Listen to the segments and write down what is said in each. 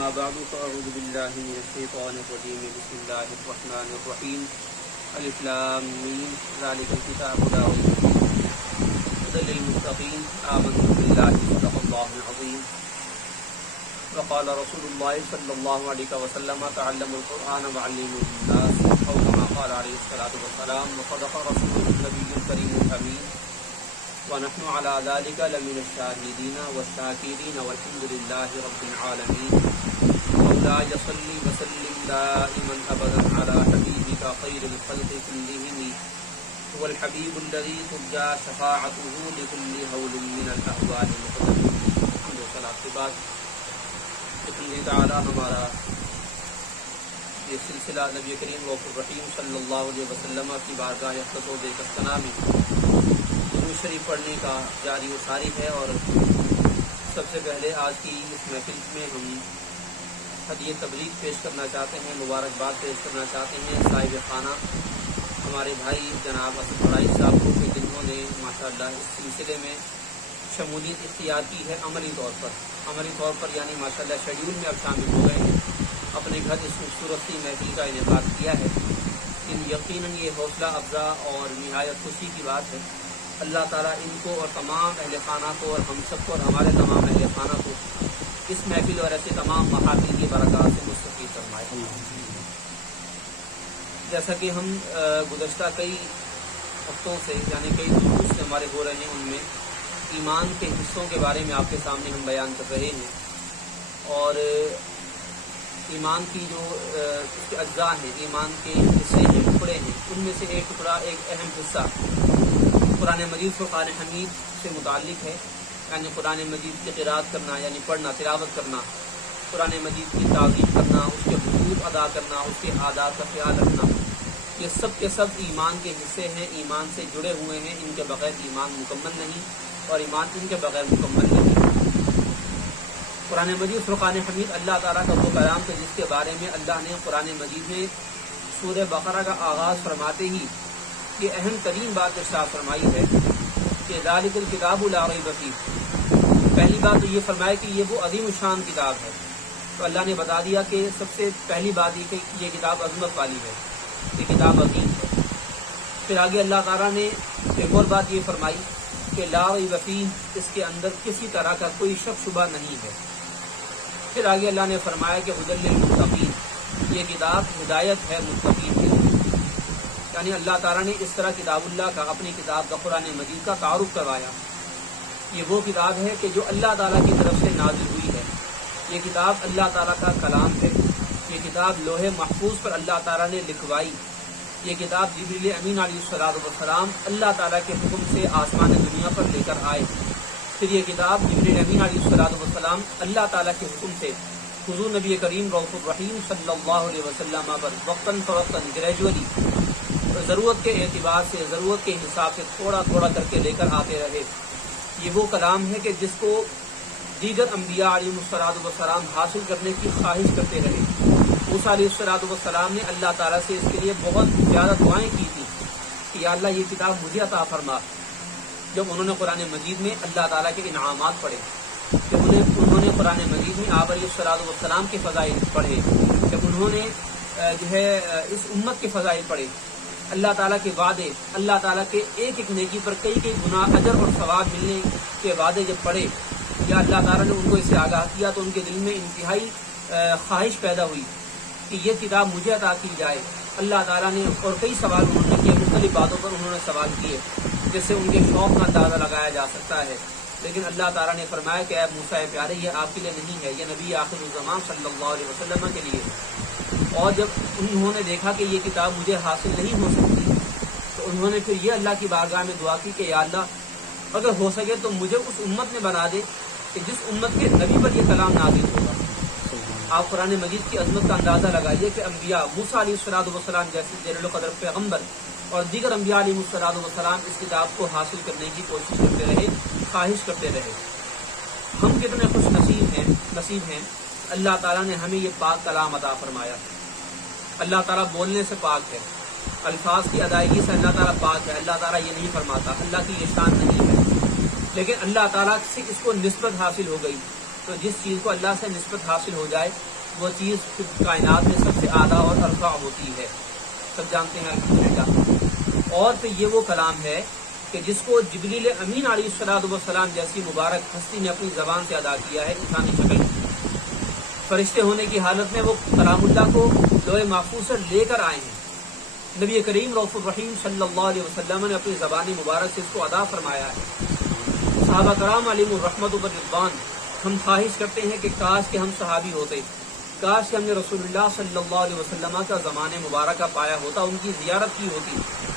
أما بعد فأعوذ بالله من الشيطان الرجيم بسم الله الرحمن الرحيم الف لام میم ذلك الكتاب لا ريب فيه هدى للمتقين آمنت بالله صدق الله العظيم وقال رسول الله صلى الله عليه وسلم تعلموا القرآن وعلموه الناس أو كما قال عليه الصلاة والسلام وصدق رسول النبي الكريم الأمين ونحن على ذلك لمن الشاهدين والشاكرين والحمد لله رب العالمين مولاي صل وسلم دائما أبدا على حبيبك خير الخلق كلهم هو الحبيب الذي ترجى شفاعته لكل هول من الأهوال المقدم الحمد لله کے بعد اللہ تعالی ہمارا یہ سلسلہ نبی کریم رؤوف الرحیم صلی اللہ علیہ وسلم کی بارگاہ اقدس و دیکستنا میں درود شریف پڑھنے کا جاری و ساری ہے، اور سب سے پہلے آج کی اس محفل میں ہم ہدیہ تبریک پیش کرنا چاہتے ہیں، مبارکباد پیش کرنا چاہتے ہیں صاحب خانہ ہمارے بھائی جناب اسد بڑائی صاحب کو کہ جنہوں نے ماشاءاللہ اس سلسلے میں شمولیت اختیار کی ہے عملی طور پر یعنی ماشاءاللہ شیڈیول میں اب شامل ہو گئے ہیں، اپنے گھر اس خوبصورت سی محفل کا انعقاد کیا ہے۔ یقیناً یہ حوصلہ افزا اور نہایت خوشی کی بات ہے۔ اللہ تعالیٰ ان کو اور تمام اہل خانہ کو اور ہم سب کو اور ہمارے تمام اہل خانہ کو اس محفل اور ایسے تمام محافل کی برکات سے مستفید فرمائے۔ جیسا کہ ہم گزشتہ کئی ہفتوں سے یعنی کئی دروس سے ہمارے ہو رہے ہیں، ان میں ایمان کے حصوں کے بارے میں آپ کے سامنے ہم بیان کر رہے ہیں، اور ایمان کی جو اس کے اجزاء ہیں، ایمان کے حصے ہیں، ٹکڑے ہیں، ان میں سے ایک ٹکڑا، ایک اہم حصہ قرآن مجید فرقان حمید سے متعلق ہے، یعنی قرآن مجید کی قرأت کرنا یعنی پڑھنا، تلاوت کرنا، قرآن مجید کی تعظیم کرنا، اس کے حقوق ادا کرنا، اس کے عادات کا خیال رکھنا، یہ سب کے سب ایمان کے حصے ہیں، ایمان سے جڑے ہوئے ہیں، ان کے بغیر ایمان مکمل نہیں اور ایمان ان کے بغیر مکمل نہیں۔ قرآن مجید فرقان حمید اللہ تعالیٰ کا وہ کلام ہے جس کے بارے میں اللہ نے قرآن مجید میں سورہ بقرہ کا آغاز فرماتے ہی یہ اہم ترین بات ارشاد فرمائی ہے کہ ذالک الکتاب لا ریب فیہ۔ پہلی بات تو یہ فرمایا کہ یہ وہ عظیم الشان کتاب ہے، تو اللہ نے بتا دیا کہ سب سے پہلی بات یہ کہ یہ کتاب عظمت والی ہے، یہ کتاب عظیم ہے۔ پھر آگے اللہ تعالیٰ نے ایک اور بات یہ فرمائی کہ لا ریب فیہ، اس کے اندر کسی طرح کا کوئی شک شبہ نہیں ہے۔ پھر آگے اللہ نے فرمایا کہ ھدی للمتقین، یہ کتاب ہدایت ہے متقین کے لیے، یعنی اللہ تعالیٰ نے اس طرح کتاب اللہ کا، اپنی کتاب کا، قرآن مجید کا تعارف کروایا۔ یہ وہ کتاب ہے کہ جو اللہ تعالیٰ کی طرف سے نازل ہوئی ہے، یہ کتاب اللہ تعالیٰ کا کلام ہے، یہ کتاب لوح محفوظ پر اللہ تعالیٰ نے لکھوائی، یہ کتاب جبریل امین علیہ السلام اللہ تعالیٰ کے حکم سے آسمان دنیا پر لے کر آئے۔ پھر یہ کتاب جبریل امین علیہ السلام اللہ تعالیٰ کے حکم سے حضور نبی کریم رؤوف الرحیم صلی اللہ علیہ وسلم پر وقتاً فوقتاً گریجولی ضرورت کے اعتبار سے، ضرورت کے حساب سے تھوڑا تھوڑا کر کے لے کر آتے رہے۔ یہ وہ کلام ہے کہ جس کو دیگر انبیاء علیہ السلام حاصل کرنے کی خواہش کرتے رہے۔ موسیٰ علیہ السلام نے اللہ تعالیٰ سے اس کے لیے بہت زیادہ دعائیں کی تھی کہ یا اللہ یہ کتاب مجھے عطا فرما۔ جب انہوں نے قرآن مجید میں اللہ تعالیٰ کے انعامات پڑھے، جب انہوں نے قرآن مجید میں آپ علیہ السلام کے فضائل پڑھے، جب انہوں نے جو ہے اس امت کے فضائل پڑھے، اللہ تعالیٰ کے وعدے، اللہ تعالیٰ کے ایک ایک نیکی پر کئی کئی گناہ اجر اور ثواب ملنے کے وعدے جب پڑھے، یا اللہ تعالیٰ نے ان کو اس سے آگاہ کیا، تو ان کے دل میں انتہائی خواہش پیدا ہوئی کہ یہ کتاب مجھے عطا کی جائے۔ اللہ تعالیٰ نے اور کئی سوال انہوں نے کیے، مختلف باتوں پر انہوں نے سوال کیے جس سے ان کے شوق کا اندازہ لگایا جا سکتا ہے، لیکن اللہ تعالیٰ نے فرمایا کہ اے موسیٰ پیارے، یہ آپ کے لیے نہیں ہے، یہ نبی آخر الزمان صلی اللہ علیہ وسلم کے لیے ہے۔ اور جب انہوں نے دیکھا کہ یہ کتاب مجھے حاصل نہیں ہو سکتی، تو انہوں نے پھر یہ اللہ کی بارگاہ میں دعا کی کہ یا اللہ اگر ہو سکے تو مجھے اس امت میں بنا دے کہ جس امت کے نبی پر یہ کلام نازل ہوگا۔ آپ قرآن مجید کی عظمت کا اندازہ لگائیے کہ انبیاء موسیٰ علیہ السلام جیسے جلیل القدر پیغمبر اور دیگر انبیاء علیہ السلام اس کتاب کو حاصل کرنے کی کوشش کرتے رہے، خواہش کرتے رہے۔ ہم کتنے خوش نصیب ہیں، اللہ تعالیٰ نے ہمیں یہ پاک کلام عطا فرمایا۔ اللہ تعالیٰ بولنے سے پاک ہے، الفاظ کی ادائیگی سے اللہ تعالیٰ پاک ہے، اللہ تعالیٰ یہ نہیں فرماتا، اللہ کی یہ شان نہیں ہے، لیکن اللہ تعالیٰ سے اس کو نسبت حاصل ہو گئی تو جس چیز کو اللہ سے نسبت حاصل ہو جائے وہ چیز کائنات میں سب سے اعلیٰ اور ارفع ہوتی ہے، سب جانتے ہیں الحمدللہ۔ اور پھر یہ وہ کلام ہے کہ جس کو جبریل امین علیہ الصلوۃ والسلام جیسی مبارک ہستی نے اپنی زبان سے ادا کیا ہے انسانی شکل میں۔ فرشتے ہونے کی حالت میں وہ کلام اللہ کو لوح محفوظ سے لے کر آئے ہیں۔ نبی کریم رؤوف الرحیم صلی اللہ علیہ وسلم نے اپنی زبان مبارک سے اس کو ادا فرمایا ہے۔ صحابہ کرام علیہم الرحمت والرضوان، ہم خواہش کرتے ہیں کہ کاش کہ ہم صحابی ہوتے، کاش کہ ہم نے رسول اللہ صلی اللہ علیہ وسلم کا زمان مبارکہ پایا ہوتا، ان کی زیارت کی ہوتی۔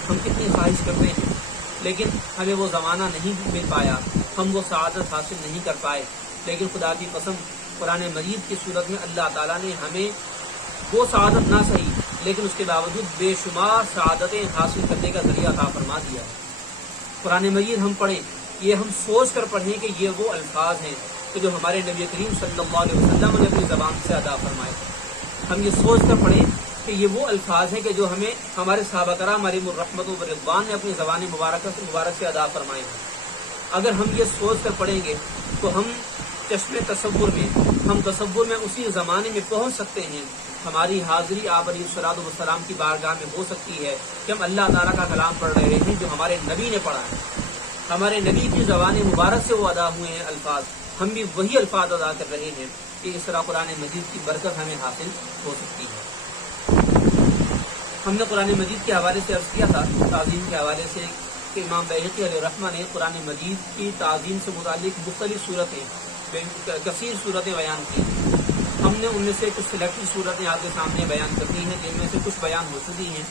ہم کتنی خواہش کرتے ہیں، لیکن ہمیں وہ زمانہ نہیں مل پایا، ہم وہ سعادت حاصل نہیں کر پائے۔ لیکن خدا کی قسم قرآن مجید کی صورت میں اللہ تعالیٰ نے ہمیں وہ سعادت نہ صحیح لیکن اس کے باوجود بے شمار سعادتیں حاصل کرنے کا ذریعہ عطا فرما دیا ہے۔ قرآن مجید ہم پڑھیں، یہ ہم سوچ کر پڑھیں کہ یہ وہ الفاظ ہیں کہ جو ہمارے نبی کریم صلی اللہ علیہ وسلم نے اپنی زبان سے ادا فرمائے۔ ہم یہ سوچ کر پڑھیں کہ یہ وہ الفاظ ہیں کہ جو ہمیں ہمارے صحابہ کرام علیہم الرحمت والرضوان نے اپنی زبان مبارک سے ادا فرمائے ہیں۔ اگر ہم یہ سوچ کر پڑھیں گے تو ہم چشم تصور میں اسی زمانے میں پہنچ سکتے ہیں۔ ہماری حاضری آپ علیہ الصلوۃ والسلام کی بارگاہ میں ہو سکتی ہے کہ ہم اللہ تعالیٰ کا کلام پڑھ رہے ہیں جو ہمارے نبی نے پڑھا ہے، ہمارے نبی کی زبان مبارک سے وہ ادا ہوئے ہیں الفاظ، ہم بھی وہی الفاظ ادا کر رہے ہیں کہ اس طرح قرآن مجید کی برکت ہمیں حاصل ہو سکتی ہے۔ ہم نے قرآن مجید کے حوالے سے عرض کیا تھا تعظیم کے حوالے سے کہ امام بیہقی علیہ الرحمہ نے قرآن مجید کی تعظیم سے متعلق مختلف کثیر صورتیں بیان کی۔ ہم نے ان میں سے کچھ سلیکٹڈ صورتیں آپ کے سامنے بیان کرتی ہیں، جن میں سے کچھ بیان ہو چکی ہیں،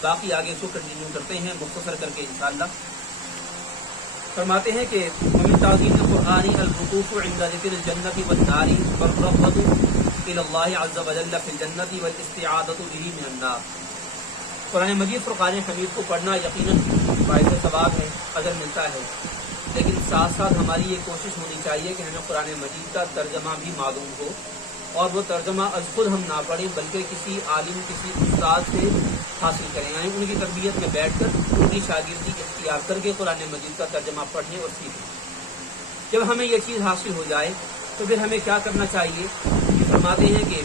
باقی آگے سے کنٹینیو کرتے ہیں مختصر کر کے انشاءاللہ۔ فرماتے ہیں کہ ومن تعظیم القرآن الوقوف عند ذکر الجنۃ والنار والرغبۃ الی اللہ عز وجل فی الجنۃ والاستعاذۃ به من النار۔ قرآن مجید فرقان حمید کو پڑھنا یقیناً باعث ثواب ہے، اجر ملتا ہے، لیکن ساتھ ساتھ ہماری یہ کوشش ہونی چاہیے کہ ہمیں قرآن مجید کا ترجمہ بھی معلوم ہو، اور وہ ترجمہ از خود ہم نہ پڑھیں بلکہ کسی عالم کسی استاد سے حاصل کریں، یعنی ان کی تربیت میں بیٹھ کر ان کی شاگردی اختیار کر کے قرآن مجید کا ترجمہ پڑھیں اور سیکھیں۔ جب ہمیں یہ چیز حاصل ہو جائے تو پھر ہمیں کیا کرنا چاہیے؟ یہ فرماتے ہیں کہ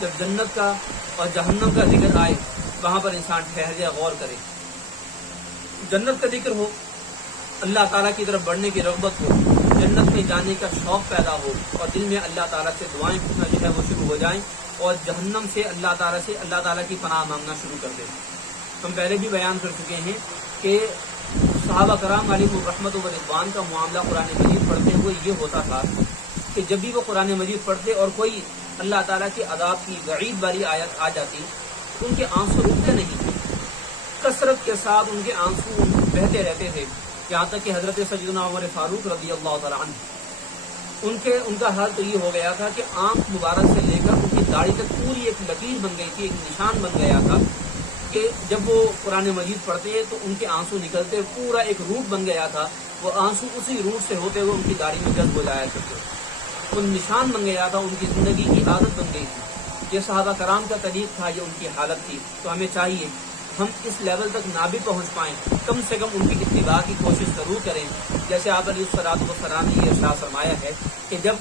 جب جنت کا اور جہنم کا ذکر آئے وہاں پر انسان ٹھہر جائے، غور کرے۔ جنت کا ذکر ہو، اللہ تعالیٰ کی طرف بڑھنے کی رغبت ہو، جنت میں جانے کا شوق پیدا ہو اور دل میں اللہ تعالیٰ سے دعائیں جو ہے وہ شروع ہو جائیں، اور جہنم سے اللہ تعالیٰ کی پناہ مانگنا شروع کر دیں۔ ہم پہلے بھی بیان کر چکے ہیں کہ صحابہ کرام علیہم الرحمت والرضوان کا معاملہ قرآن مجید پڑھتے ہوئے یہ ہوتا تھا کہ جب بھی وہ قرآن مجید پڑھتے اور کوئی اللہ تعالیٰ کی عذاب کی وعید والی آیت آ جاتی تو ان کے آنسو رکتے نہیں، کثرت کے ساتھ ان کے آنسو بہتے رہتے تھے، یہاں تک کہ حضرت سیدنا عمر فاروق رضی اللہ تعالیٰ عنہ ان کا حال تو یہ ہو گیا تھا کہ آنکھ مبارک سے لے کر ان کی داڑھی تک پوری ایک لکیر بن گئی تھی، ایک نشان بن گیا تھا کہ جب وہ قرآن مجید پڑھتے تو ان کے آنسو نکلتے، پورا ایک روٹ بن گیا تھا، وہ آنسو اسی روٹ سے ہوتے ہوئے ان کی داڑھی میں جذب ہو جایا کرتے، وہ نشان بن گیا تھا، ان کی زندگی کی عادت بن گئی تھی۔ یہ صحابہ کرام کا طریق تھا، یہ ان کی حالت تھی۔ تو ہمیں چاہیے ہم اس لیول تک نہ بھی پہنچ پائیں، کم سے کم ان کی اتباع کی کوشش ضرور کریں، جیسے آپ علیہ الصلوۃ والسلام نے یہ ارشاد فرمایا ہے کہ جب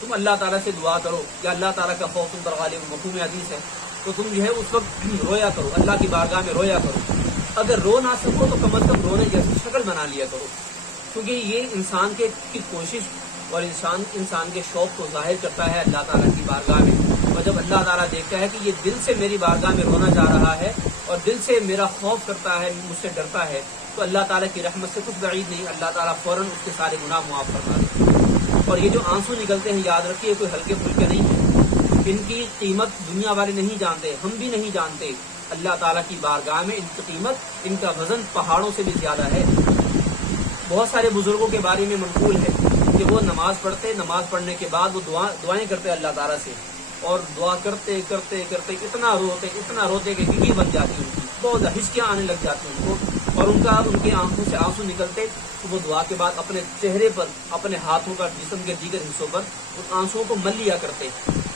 تم اللہ تعالیٰ سے دعا کرو یا اللہ تعالیٰ کا خوف تم پر غالب، مفہوم حدیث ہے، تو تم جو ہے اس وقت رویا کرو، اللہ کی بارگاہ میں رویا کرو۔ اگر رو نہ سکو تو کم از کم رونے جیسی شکل بنا لیا کرو، کیونکہ یہ انسان کی کوشش اور انسان کے شوق کو ظاہر کرتا ہے اللہ تعالیٰ کی بارگاہ میں۔ اور جب اللہ تعالیٰ دیکھتا ہے کہ یہ دل سے میری بارگاہ میں رونا جا رہا ہے اور دل سے میرا خوف کرتا ہے، مجھ سے ڈرتا ہے، تو اللہ تعالیٰ کی رحمت سے کچھ بعید نہیں، اللہ تعالیٰ فوراً اس کے سارے گناہ معاف فرما دے۔ اور یہ جو آنسو نکلتے ہیں، یاد رکھیے کوئی ہلکے پھلکے نہیں ہیں، ان کی قیمت دنیا والے نہیں جانتے، ہم بھی نہیں جانتے۔ اللہ تعالیٰ کی بارگاہ میں ان کی قیمت، ان کا وزن پہاڑوں سے بھی زیادہ ہے۔ بہت سارے بزرگوں کے بارے میں منقول ہے کہ وہ نماز پڑھتے، نماز پڑھنے کے بعد وہ دعائیں کرتے اللہ تعالیٰ سے، اور دعا کرتے کرتے کرتے اتنا روتے کہ گگی بن جاتی ان کی، بہت ہچکیاں آنے لگ جاتی ان کو، اور ان کے آنکھوں سے آنسو نکلتے تو وہ دعا کے بعد اپنے چہرے پر، اپنے ہاتھوں پر، جسم کے دیگر حصوں پر ان آنسوؤں کو مل لیا کرتے۔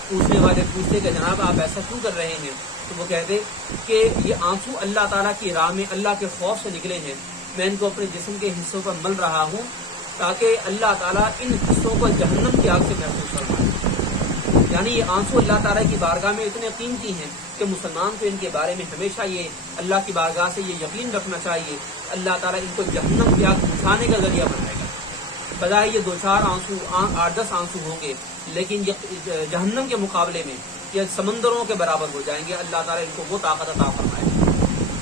پوچھنے والے پوچھتے کہ جناب آپ ایسا کیوں کر رہے ہیں؟ تو وہ کہتے کہ یہ آنسو اللہ تعالیٰ کی راہ میں اللہ کے خوف سے نکلے ہیں، میں ان کو اپنے جسم کے حصوں پر مل رہا ہوں تاکہ اللہ تعالیٰ ان حصوں کو جہنم کی آگ سے محفوظ فرمائے۔ یعنی یہ آنسو اللہ تعالیٰ کی بارگاہ میں اتنے قیمتی ہیں کہ مسلمان کو ان کے بارے میں ہمیشہ یہ اللہ کی بارگاہ سے یہ یقین رکھنا چاہیے، اللہ تعالیٰ ان کو جہنم کی آگ اٹھانے کا ذریعہ بنائے گا۔ بجائے یہ 2-4 آنسو 8-10 آنسو ہوں گے، لیکن یہ جہنم کے مقابلے میں یہ سمندروں کے برابر ہو جائیں گے۔ اللہ تعالیٰ ان کو وہ طاقت عطا فرمائے۔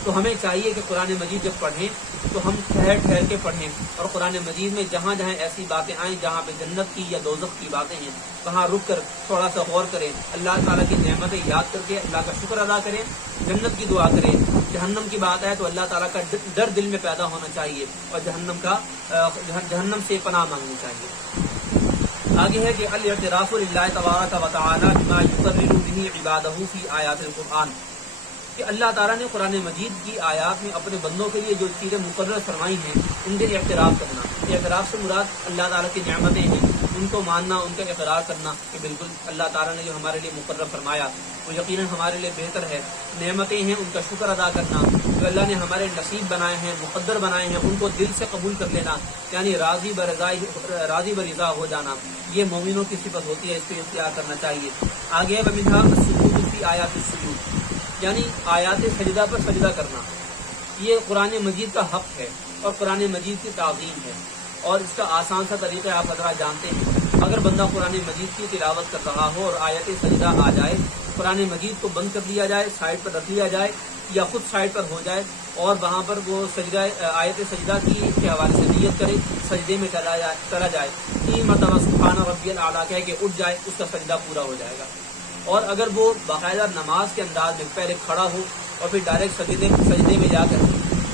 تو ہمیں چاہیے کہ قرآن مجید جب پڑھیں تو ہم ٹھہر ٹھہر کے پڑھیں، اور قرآن مجید میں جہاں جہاں ایسی باتیں آئیں جہاں پہ جنت کی یا دوزخ کی باتیں ہیں وہاں رک کر تھوڑا سا غور کریں، اللہ تعالیٰ کی نعمتیں یاد کر کے اللہ کا شکر ادا کریں، جنت کی دعا کریں۔ جہنم کی بات ہے تو اللہ تعالیٰ کا ڈر دل میں پیدا ہونا چاہیے، اور جہنم سے پناہ مانگنی چاہیے۔ آگے ہے کہ الاعتراف للہ تبارک و تعالی بما یقرر به عبادہ فی آیات القرآن، کہ اللہ تعالیٰ نے قرآن مجید کی آیات میں اپنے بندوں کے لیے جو چیزیں مقرر فرمائی ہیں ان کے اعتراف کرنا۔ اعتراف سے مراد اللہ تعالیٰ کی نعمتیں ہیں، ان کو ماننا، ان کا اقرار کرنا کہ بالکل اللہ تعالیٰ نے جو ہمارے لیے مقرر فرمایا وہ یقیناً ہمارے لیے بہتر ہے، نعمتیں ہیں ان کا شکر ادا کرنا، جو اللہ نے ہمارے نصیب بنائے ہیں، مقدر بنائے ہیں ان کو دل سے قبول کر لینا، یعنی راضی برضا ہو جانا، یہ مومنوں کی صفت ہوتی ہے، اس کو اختیار کرنا چاہیے۔ آگے ومنھا السجود فی آیات السجود، یعنی آیات سجدہ پر سجدہ کرنا، یہ قرآن مجید کا حق ہے اور قرآن مجید کی تعظیم ہے، اور اس کا آسان سا طریقہ آپ حضرات جانتے ہیں۔ اگر بندہ قرآن مجید کی تلاوت کر رہا ہو اور آیت سجدہ آ جائے، قرآن مجید کو بند کر دیا جائے، سائڈ پر رکھ لیا جائے یا خود سائڈ پر ہو جائے، اور وہاں پر وہ سجدہ آیت سجدہ کی کے حوالے سے نیت کرے، سجدے میں چلا جائے، 3 مرتبہ سبحان ربی الاعلیٰ کہہ کے اٹھ جائے، اس کا سجدہ پورا ہو جائے گا۔ اور اگر وہ باقاعدہ نماز کے انداز میں پہلے کھڑا ہو اور پھر ڈائریکٹ سجدے میں جا کر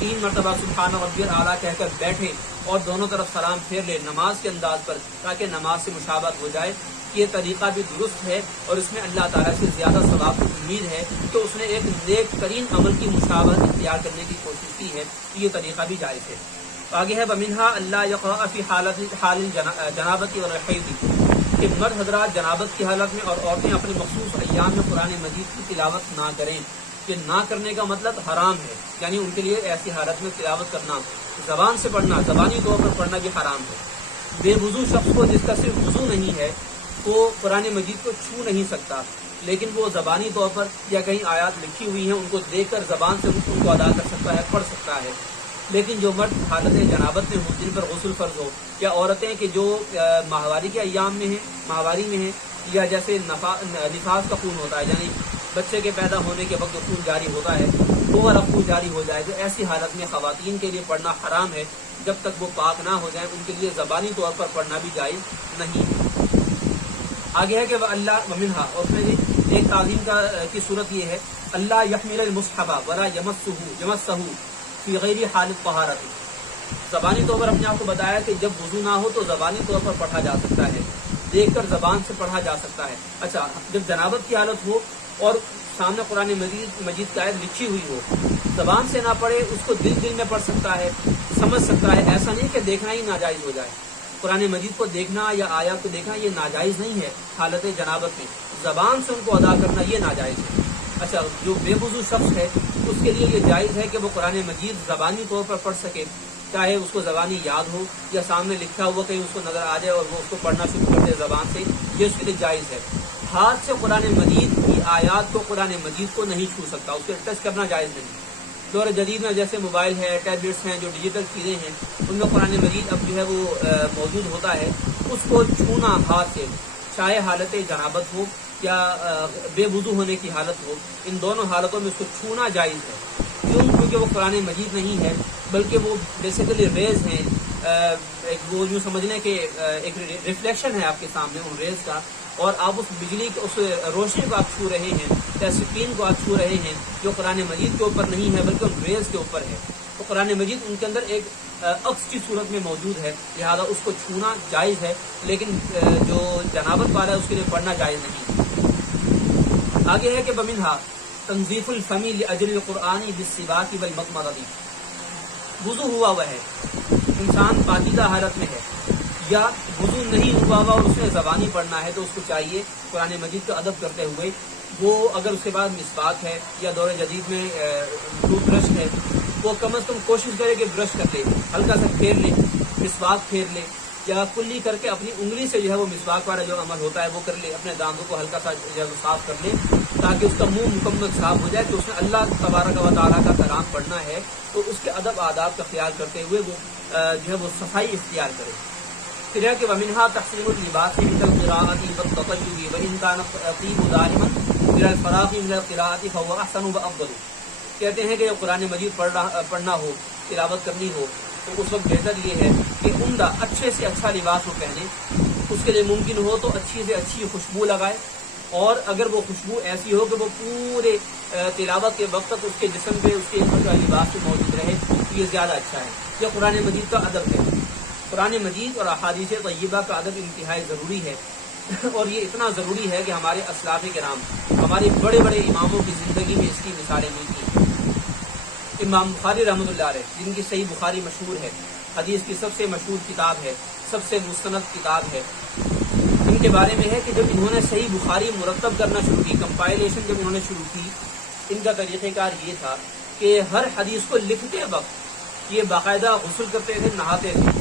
3 مرتبہ سبحان ربی الاعلیٰ کہہ کر بیٹھے اور دونوں طرف سلام پھیر لے نماز کے انداز پر، تاکہ نماز سے مشابہت ہو جائے، یہ طریقہ بھی درست ہے، اور اس میں اللہ تعالیٰ سے زیادہ ثواب کی امید ہے کہ اس نے ایک نیک ترین عمل کی مشابہت اختیار کرنے کی کوشش کی ہے، یہ طریقہ بھی جائز ہے۔ آگے ہے ومنھا اللہ یقرأ فی حال جنابت اور حیض، کہ مرد حضرات جنابت کی حالت میں اور عورتیں اپنے مخصوص ایام میں قرآن مجید کی تلاوت نہ کریں۔ کہ نہ کرنے کا مطلب حرام ہے، یعنی ان کے لیے ایسی حالت میں تلاوت کرنا، زبان سے پڑھنا، زبانی طور پر پڑھنا بھی حرام ہے۔ بے وضو شخص کو جس کا صرف وضو نہیں ہے وہ قرآن مجید کو چھو نہیں سکتا، لیکن وہ زبانی طور پر یا کہیں آیات لکھی ہوئی ہیں ان کو دیکھ کر زبان سے ان کو ادا کر سکتا ہے، پڑھ سکتا ہے۔ لیکن جو مرد حالت جنابت میں ہوں، جن پر غسل فرض ہو، یا عورتیں کہ جو ماہواری کے ایام میں ہیں، ماہواری میں ہیں، یا جیسے نفاس کا خون ہوتا ہے، یعنی بچے کے پیدا ہونے کے وقت جو خون جاری ہوتا ہے وہ والا خون جاری ہو جائے، تو ایسی حالت میں خواتین کے لیے پڑھنا حرام ہے، جب تک وہ پاک نہ ہو جائیں، ان کے لیے زبانی طور پر پڑھنا بھی جائز نہیں ہے۔ آگے ہے کہ وہ اللہ ومنھا، اور اس میں ایک تعظیم کی صورت یہ ہے اللہ یحمل المصحف ولا یمسہ فی غیر حال الطہارۃ، زبانی طور پر اپنے آپ کو بتایا کہ جب وضو نہ ہو تو زبانی طور پر پڑھا جا سکتا ہے، دیکھ کر زبان سے پڑھا جا سکتا ہے۔ اچھا، جب جنابت کی حالت ہو اور سامنے قرآن مجید کی آیت لکھی ہوئی ہو، زبان سے نہ پڑھے، اس کو دل میں پڑھ سکتا ہے، سمجھ سکتا ہے، ایسا نہیں کہ دیکھنا ہی ناجائز ہو جائے۔ قرآن مجید کو دیکھنا یا آیات کو دیکھنا یہ ناجائز نہیں ہے، حالت جنابت میں زبان سے ان کو ادا کرنا یہ ناجائز ہے۔ اچھا، جو بے وضو شخص ہے اس کے لیے یہ جائز ہے کہ وہ قرآن مجید زبانی طور پر پڑھ سکے، چاہے اس کو زبانی یاد ہو یا سامنے لکھا ہوا کہیں اس کو نظر آ جائے اور وہ اس کو پڑھنا شروع کر دے زبان سے، یہ اس کے لیے جائز ہے۔ ہاتھ سے قرآن مجید کی آیات کو، قرآن مجید کو نہیں چھو سکتا، اس کو ٹچ کرنا جائز نہیں۔ دور جدید میں جیسے موبائل ہے، ٹیبلیٹس ہیں، جو ڈیجیٹل چیزیں ہیں، ان میں قرآن مجید اب جو ہے وہ موجود ہوتا ہے، اس کو چھونا ہاتھ سے، چاہے حالت جنابت ہو یا بے وضو ہونے کی حالت ہو، ان دونوں حالتوں میں اس کو چھونا جائز ہے۔ کیوں؟ کیونکہ وہ قرآن مجید نہیں ہے، بلکہ وہ بیسیکلی ریز ہیں، ایک وہ یوں سمجھ لیں کہ ایک ریفلیکشن ہے آپ کے سامنے ان ریز کا، اور آپ اس بجلی اس روشنی کو آپ چھو رہے ہیں یا اسکرین کو آپ چھو رہے ہیں، جو قرآن مجید کے اوپر نہیں ہے بلکہ ان ریز کے اوپر ہے۔ تو قرآن مجید ان کے اندر ایک عکس کی صورت میں موجود ہے، لہذا اس کو چھونا جائز ہے، لیکن جو جنابت والا ہے اس کے لیے پڑھنا جائز نہیں۔ آگے ہے کہ ومنھا تنظیف الفم لاجل القرآن بالسواک والمضمضۃ، وضو ہوا ہوا ہے، انسان پاکیزہ حالت میں ہے، یا وضو نہیں ہوا ہوا اور اس نے زبانی پڑھنا ہے، تو اس کو چاہیے قرآن مجید کا ادب کرتے ہوئے وہ اگر اس کے بعد مسواک ہے یا دور جدید میں ٹوتھ برش ہے، وہ کم از کم کوشش کرے کہ برش کر لے، ہلکا سا پھیر لے، مسواک پھیر لے، یا کلی کر کے اپنی انگلی سے جو ہے وہ مسواک والا جو عمل ہوتا ہے وہ کر لے، اپنے دانتوں کو ہلکا سا جو ہے وہ صاف کر لے تاکہ اس کا منہ مکمل صاف ہو جائے کہ اس نے اللہ تبارک و تعالیٰ کا کلام پڑھنا ہے تو اس کے ادب آداب کا خیال کرتے ہوئے وہ جو ہے وہ صفائی اختیار کرے۔ پھر ہے کہ ومنہا تحسین اللباس مثل القراءۃ والتطیب وان کان الطیب دائما من الفراغ من القراءۃ فهو احسن وافضل۔ کہتے ہیں کہ جب قرآن مجید پڑھنا ہو، تلاوت کرنی ہو تو اس وقت بہتر یہ ہے کہ عمدہ اچھے سے اچھا لباس وہ پہنے، اس کے لیے ممکن ہو تو اچھی سے اچھی خوشبو لگائے، اور اگر وہ خوشبو ایسی ہو کہ وہ پورے تلاوت کے وقت تک اس کے جسم پہ اس کے لباس پہ موجود رہے تو یہ زیادہ اچھا ہے۔ یہ قرآن مجید کا ادب ہے۔ قرآن مجید اور احادیث طیبہ کا ادب انتہائی ضروری ہے، اور یہ اتنا ضروری ہے کہ ہمارے اسلاف کرام، ہمارے بڑے بڑے اماموں کی زندگی میں اس کی مثالیں ملتی ہیں۔ امام بخاری رحمۃ اللہ علیہ، جن کی صحیح بخاری مشہور ہے، حدیث کی سب سے مشہور کتاب ہے، سب سے مستند کتاب ہے، ان کے بارے میں ہے کہ جب انہوں نے صحیح بخاری مرتب کرنا شروع کی، کمپائلیشن جب انہوں نے شروع کی، ان کا طریقہ کار یہ تھا کہ ہر حدیث کو لکھتے وقت یہ باقاعدہ غسل کرتے تھے، نہاتے تھے،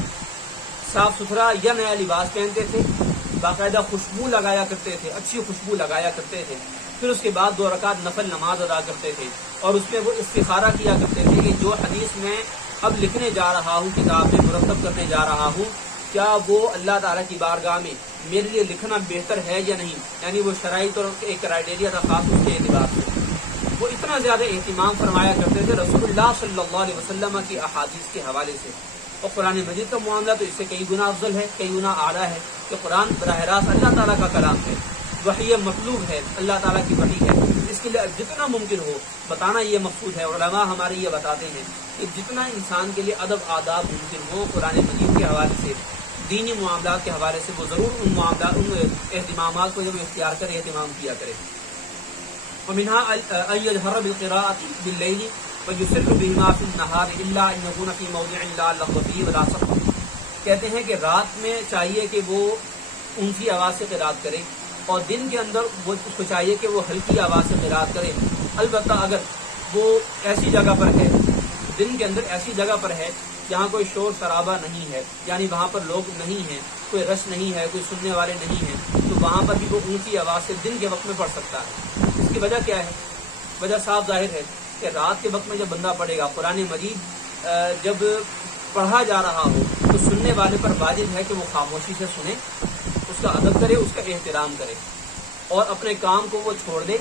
صاف ستھرا یا نیا لباس پہنتے تھے، باقاعدہ خوشبو لگایا کرتے تھے، اچھی خوشبو لگایا کرتے تھے، پھر اس کے بعد 2 رکعت نفل نماز ادا کرتے تھے، اور اس میں وہ استخارہ کیا کرتے تھے کہ جو حدیث میں اب لکھنے جا رہا ہوں، کتاب میں مرتب کرنے جا رہا ہوں، کیا وہ اللہ تعالیٰ کی بارگاہ میں میرے لیے لکھنا بہتر ہے یا نہیں، یعنی وہ شرائط اور ایک کرائیٹیریا تھا خاص اس کے اعتبار سے۔ وہ اتنا زیادہ اہتمام فرمایا کرتے تھے رسول اللہ صلی اللہ علیہ وسلم کی احادیث کے حوالے سے، اور قرآن مجید کا معاملہ تو اس سے کئی گنا افضل ہے، کئی گنا اعلیٰ ہے کہ قرآن براہ راست اللہ تعالیٰ کا کلام ہے، وحی مطلوب ہے، اللہ تعالیٰ کی وحی ہے۔ اس کے لیے جتنا ممکن ہو بتانا یہ مقصود ہے، علماء ہمارے یہ بتاتے ہیں کہ جتنا انسان کے لیے ادب آداب ممکن ہو قرآن مجید کے حوالے سے، دینی معاملات کے حوالے سے، وہ ضرور ان معاملات، ان اہتمامات کو جب اختیار کرے، اہتمام کیا کرے۔ ومنها أن يجهر بالقراءة بالليل ويسر بهما في النهار إلا أن يكون في موضع لا لغو فيه ولا سخط۔ کہتے ہیں کہ رات میں چاہیے کہ وہ اونچی آواز سے قرات کرے، اور دن کے اندر وہ اس کو چاہیے کہ وہ ہلکی آواز سے قرات کرے، البتہ اگر وہ ایسی جگہ پر ہے، دن کے اندر ایسی جگہ پر ہے جہاں کوئی شور شرابہ نہیں ہے، یعنی وہاں پر لوگ نہیں ہیں، کوئی رش نہیں ہے، کوئی سننے والے نہیں ہیں، تو وہاں پر بھی وہ اونچی آواز سے دن کے وقت میں پڑھ سکتا ہے۔ اس کی وجہ کیا ہے؟ وجہ صاف ظاہر ہے کہ رات کے وقت میں جب بندہ پڑھے گا قرآن مجید، جب پڑھا جا رہا ہو تو سننے والے پر واجب ہے کہ وہ خاموشی سے سنے، اس کا ادب کرے، اس کا احترام کرے، اور اپنے کام کو وہ چھوڑ دے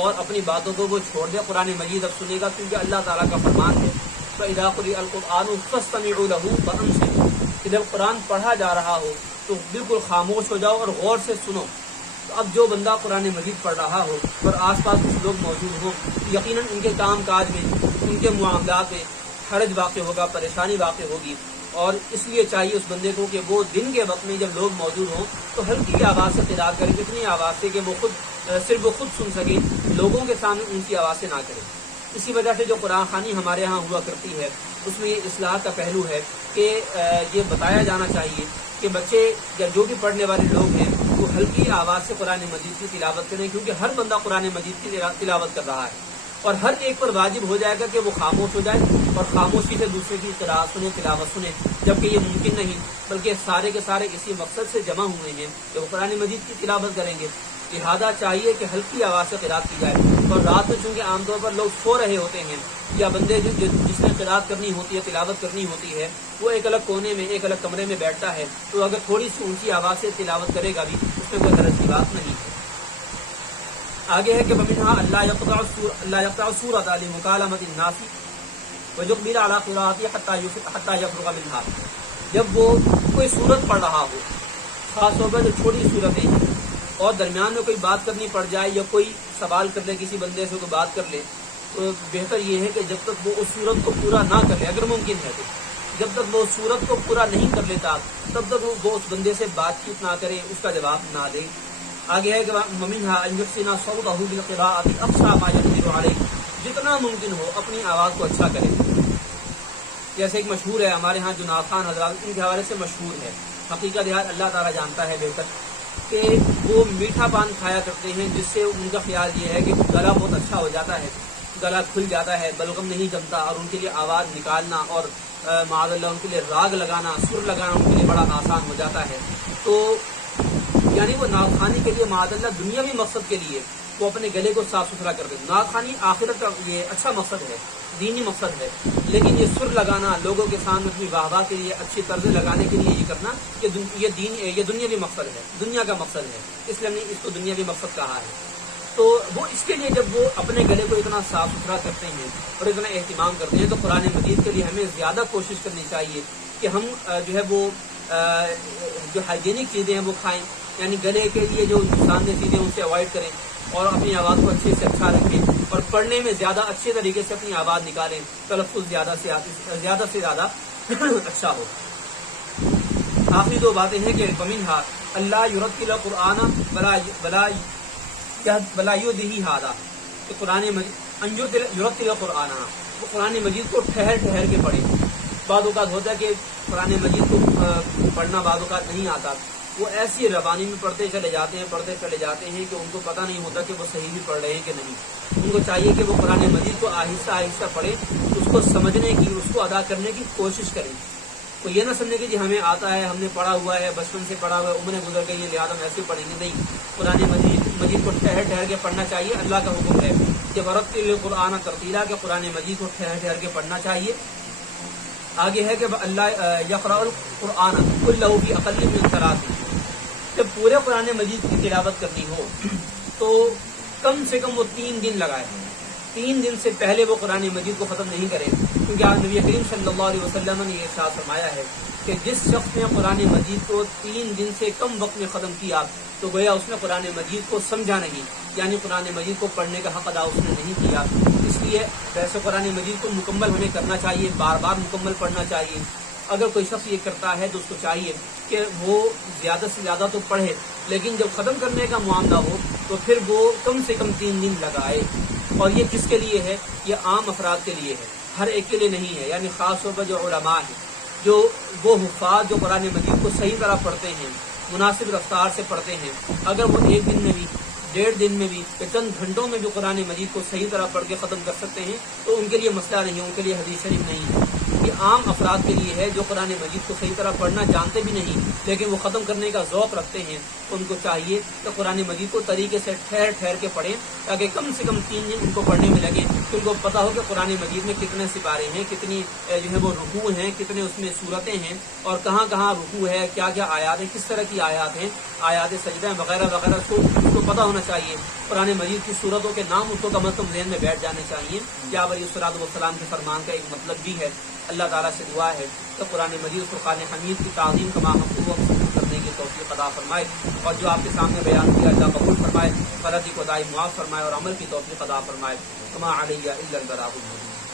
اور اپنی باتوں کو وہ چھوڑ دے۔ قرآن مجید اب سنے گا کیونکہ اللہ تعالیٰ کا فرمان ہے فَإِذَا قُرِئَ الْقُرْآنُ فَاسْتَمِعُوا لَهُ وَأَنصِتُوا، کہ جب قرآن پڑھا جا رہا ہو تو بالکل خاموش ہو جاؤ اور غور سے سنو۔ تو اب جو بندہ قرآن مجید پڑھ رہا ہو اور آس پاس کچھ لوگ موجود ہوں، یقیناً ان کے کام کاج میں، ان کے معاملات میں حرج واقع ہوگا، پریشانی واقع ہوگی، اور اس لیے چاہیے اس بندے کو کہ وہ دن کے وقت میں جب لوگ موجود ہوں تو ہلکی آواز سے قرات کرے، اتنی آواز سے کہ وہ صرف وہ خود سن سکے، لوگوں کے سامنے اونچی آواز سے نہ کرے۔ اسی وجہ سے جو قرآن خوانی ہمارے ہاں ہوا کرتی ہے اس میں یہ اصلاح کا پہلو ہے کہ یہ بتایا جانا چاہیے کہ بچے یا جو بھی پڑھنے والے لوگ ہیں وہ ہلکی آواز سے قرآن مجید کی تلاوت کریں، کیونکہ ہر بندہ قرآن مجید کی تلاوت کر رہا ہے، اور ہر ایک پر واجب ہو جائے گا کہ وہ خاموش ہو جائے اور خاموشی سے دوسرے کی قرات سنے، تلاوت سنے، جبکہ یہ ممکن نہیں، بلکہ سارے کے سارے اسی مقصد سے جمع ہوئے ہیں کہ وہ قرآن مجید کی تلاوت کریں گے۔ لہذا چاہیے کہ ہلکی آواز سے قرات کی جائے، اور رات میں چونکہ عام طور پر لوگ سو رہے ہوتے ہیں، یا بندے جس نے قرات کرنی ہوتی ہے، تلاوت کرنی ہوتی ہے، وہ ایک الگ کونے میں، ایک الگ کمرے میں بیٹھتا ہے، تو اگر تھوڑی سی اونچی آواز سے تلاوت کرے گا بھی اس میں کوئی حرج کی بات نہیں ہے۔ آگے ہے کہ وَمِنْهَا أَلَّا يَقْطَعُ السُّورَةَ لِمُكَالَمَةِ النَّاسِ وَيُقْبِلَ عَلَى قِرَاءَتِهِ حَتَّى يَفْرُغَ مِنْهَا۔ جب وہ کوئی سورت پڑھ رہا ہو، خاص طور پر جو چھوٹی صورتیں ہیں، اور درمیان میں کوئی بات کرنی پڑ جائے یا کوئی سوال کر لے، کسی بندے سے کوئی بات کر لے، تو بہتر یہ ہے کہ جب تک وہ اس صورت کو پورا نہ کر لے، اگر ممکن ہے تو جب تک وہ صورت کو پورا نہیں کر لیتا تب تک وہ اس بندے سے بات چیت نہ کرے، اس کا جواب نہ دے۔ آگے ہے کہ وَمِنْهَا أَنْ يُحْسِنَ صَوْتَهُ بِالْقِرَاءَةِ أَقْصَى مَا يَقْدِرُ عَلَيْهِ، جتنا ممکن ہو اپنی آواز کو اچھا کرے۔ جیسے ایک مشہور ہے ہمارے ہاں جناب خان حضرات، ان کے حوالے سے مشہور ہے، حقیقت یہ اللہ تعالیٰ جانتا ہے بہتر، کہ وہ میٹھا پان کھایا کرتے ہیں، جس سے ان کا خیال یہ ہے کہ گلا بہت اچھا ہو جاتا ہے، گلا کھل جاتا ہے، بلغم نہیں جمتا، اور ان کے لیے آواز نکالنا اور معاذ اللہ ان کے لیے راگ لگانا، سر لگانا ان کے لیے بڑا آسان ہو جاتا ہے. تو یعنی وہ نعت خوانی کے لیے معاذ اللہ دنیاوی مقصد کے لیے وہ اپنے گلے کو صاف ستھرا کر دیں. نعت خوانی آخرت کا یہ اچھا مقصد ہے، دینی مقصد ہے، لیکن یہ سر لگانا، لوگوں کے سامنے اپنی واہ واہ کے لیے اچھی طرز لگانے کے لیے یہ کرنا، یہ دنیاوی مقصد ہے، دنیا کا مقصد ہے، اس لیے ہم نے اس کو دنیاوی مقصد کہا ہے. تو وہ اس کے لیے جب وہ اپنے گلے کو اتنا صاف ستھرا کرتے ہیں اور اتنا اہتمام کرتے ہیں تو قرآن مجید کے لیے ہمیں زیادہ کوشش کرنی چاہیے کہ ہم جو ہے وہ جو ہائیجینک چیزیں ہیں وہ کھائیں، یعنی گلے کے لیے جو نقصان دہ چیزیں ان سے اوائڈ کریں اور اپنی آواز کو اچھے سے اچھا رکھیں اور پڑھنے میں زیادہ اچھے طریقے سے اپنی آواز نکالیں، تلفظ زیادہ سے زیادہ اچھا ہو. آخری دو باتیں ہیں کہ فمنھا اللہ یرتل القرآن بلا یدہی ہذا، کہ قرآن مجید یرتل القرآن، وہ قرآن مجید کو ٹھہر ٹھہر کے پڑھیں. بعض اوقات ہوتا ہے کہ قرآن مجید کو پڑھنا بعض اوقات نہیں آتا، وہ ایسی روانی میں پڑھتے چلے جاتے ہیں کہ ان کو پتہ نہیں ہوتا کہ وہ صحیح بھی پڑھ رہے ہیں کہ نہیں. ان کو چاہیے کہ وہ قرآن مجید کو آہستہ آہستہ پڑھیں، اس کو سمجھنے کی، اس کو ادا کرنے کی کوشش کریں. تو یہ نہ سمجھے کہ جی ہمیں آتا ہے، ہم نے پڑھا ہوا ہے، بچپن سے پڑھا ہوا ہے، عمریں گزر گئی ہیں لہٰذا ہم ایسے پڑھیں گے. نہیں، قرآن مجید کو ٹھہر ٹھہر کے پڑھنا چاہیے. اللہ کا حکم ہے کہ ورتل القرآن ترتیلا، کہ قرآن مجید کو ٹھہر ٹھہر کے پڑھنا چاہیے. آگے ہے کہ اللہ یقرأ القرآن کلہ فی اقل من ثلاث، جب پورے قرآن مجید کی تلاوت کرنی ہو تو کم سے کم وہ 3 دن لگائے. 3 دن سے پہلے وہ قرآن مجید کو ختم نہیں کرے، کیونکہ آج نبی کریم صلی اللہ علیہ وسلم نے یہ ارشاد فرمایا ہے کہ جس شخص نے قرآن مجید کو 3 دن سے کم وقت میں ختم کیا تو گویا اس نے قرآن مجید کو سمجھا نہیں، یعنی قرآن مجید کو پڑھنے کا حق ادا اس نے نہیں کیا. اس لیے ویسے قرآن مجید کو مکمل ہمیں کرنا چاہیے، بار بار مکمل پڑھنا چاہیے. اگر کوئی شخص یہ کرتا ہے تو اس کو چاہیے کہ وہ زیادہ سے زیادہ تو پڑھے، لیکن جب ختم کرنے کا معاملہ ہو تو پھر وہ کم سے کم 3 دن لگائے. اور یہ کس کے لیے ہے؟ یہ عام افراد کے لیے ہے، ہر ایک کے لیے نہیں ہے. یعنی خاص طور پر جو علماء ہیں، جو وہ حفاظ جو قرآن مجید کو صحیح طرح پڑھتے ہیں، مناسب رفتار سے پڑھتے ہیں، اگر وہ 1 دن میں بھی، 1.5 دن میں بھی، چند گھنٹوں میں بھی قرآن مجید کو صحیح طرح پڑھ کے ختم کر سکتے ہیں تو ان کے لیے مسئلہ نہیں ہے، ان کے لیے حدیث شریف نہیں ہے. یہ عام افراد کے لیے ہے جو قرآن مجید کو صحیح طرح پڑھنا جانتے بھی نہیں لیکن وہ ختم کرنے کا ذوق رکھتے ہیں. ان کو چاہیے کہ قرآن مجید کو طریقے سے ٹھہر ٹھہر کے پڑھیں تاکہ کم سے کم 3 دن ان کو پڑھنے میں لگیں، کہ ان کو پتہ ہو کہ قرآن مجید میں کتنے سپارے ہیں، کتنی جو ہے وہ رکوع ہیں، کتنے اس میں صورتیں ہیں اور کہاں کہاں رکوع ہے، کیا کیا آیات ہیں، کس طرح کی آیات ہیں، آیات سجدہ وغیرہ وغیرہ. اس کو پتہ ہونا چاہیے. قرآن مجید کی صورتوں کے نام اس کو کم از کم ذہن میں بیٹھ جانے چاہیے. یا علیہ الصلوۃ والسلام کے فرمان کا ایک مطلب بھی ہے. اللہ تعالیٰ سے دعا ہے کہ قرآن مجید فرقان حمید کی تعظیم کا ہم کو کرنے کی توفیق عطا فرمائے اور جو آپ کے سامنے بیان کیا اللہ قبول فرمائے، غلطی کو دائم معاف فرمائے اور عمل کی توفیق عطا فرمائے. کما علیہ الا البلاغ المبین.